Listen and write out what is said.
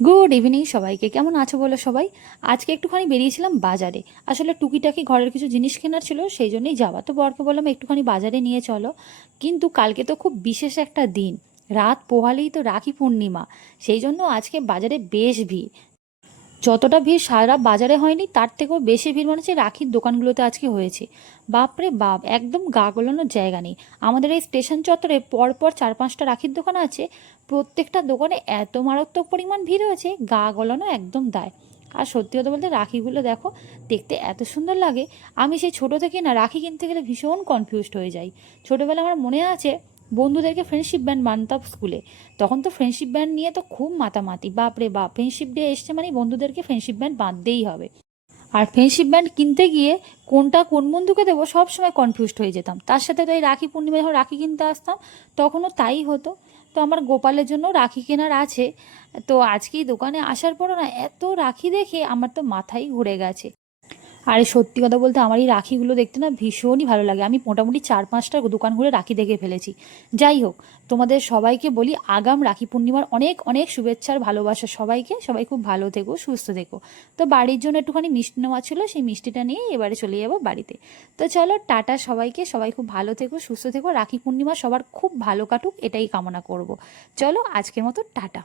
Good evening সবাইকে। কেমন আছো বলো সবাই? আজকে একটুখানি বেরিয়েছিলাম বাজারে। আসলে টুকিটাকি ঘরের কিছু জিনিস কেনার ছিল, সেই জন্যই যাওয়া। তো বরকে বললাম একটুখানি বাজারে নিয়ে চলো। কিন্তু কালকে তো খুব বিশেষ একটা দিন, রাত পোহালেই তো রাখি পূর্ণিমা। সেই জন্য আজকে বাজারে বেশ ভিড়। যতটা ভিড় সারা বাজারে হয়নি, তার থেকেও বেশি ভিড় মনে হচ্ছে রাখির দোকানগুলোতে আজকে হয়েছে। বাপরে বাপ, একদম গা গলানোর জায়গা নেই। আমাদের এই স্টেশন চত্বরে পরপর 4-5টা রাখির দোকান আছে। প্রত্যেকটা দোকানে এত মারাত্মক পরিমাণ ভিড় হয়েছে, গা গলানো একদম দায়। আর সত্যি কথা বলতে রাখিগুলো দেখো, দেখতে এত সুন্দর লাগে। আমি সেই ছোটো থেকে না রাখি কিনতে গেলে ভীষণ কনফিউজড হয়ে যাই। ছোটোবেলা আমার মনে আছে, বন্ধুদেরকে ফ্রেন্ডশিপ ব্যান্ড বানতাম স্কুলে। তখন তো ফ্রেন্ডশিপ ব্যান্ড নিয়ে তো খুব মাতামাতি, বাপরে বাপ, ফ্রেন্ডশিপ ডে এসছে মানে বন্ধুদেরকে ফ্রেন্ডশিপ ব্যান্ড বাঁধতেই হবে। আর ফ্রেন্ডশিপ ব্যান্ড কিনতে গিয়ে কোনটা কোন বন্ধুকে দেবো সব সময় কনফিউজড হয়ে যেতাম। তার সাথে তো এই রাখি পূর্ণিমায় যখন রাখি কিনতে আসতাম, তখনও তাই হতো। তো আমার গোপালের জন্য রাখি কেনার আছে। তো আজকেই দোকানে আসার পরও না, এত রাখি দেখে আমার তো মাথাই ঘুরে গেছে। আর সত্যি কথা বলতে আমার এই রাখিগুলো দেখতে না ভীষণই ভালো লাগে। আমি মোটামুটি 4-5টা দোকান ঘুরে রাখি দেখে ফেলেছি। যাই হোক, তোমাদের সবাইকে বলি আগাম রাখি পূর্ণিমার অনেক অনেক শুভেচ্ছার ভালোবাসা সবাইকে। সবাই খুব ভালো থেকো, সুস্থ থেকো। তো বাড়ির জন্য একটুখানি মিষ্টি নেওয়া ছিল, সেই মিষ্টিটা নিয়ে এবারে চলে যাবো বাড়িতে। তো চলো টাটা সবাইকে, সবাই খুব ভালো থেকো, সুস্থ থেকো। রাখি পূর্ণিমা সবার খুব ভালো কাটুক, এটাই কামনা করব। চলো আজকের মতো টাটা।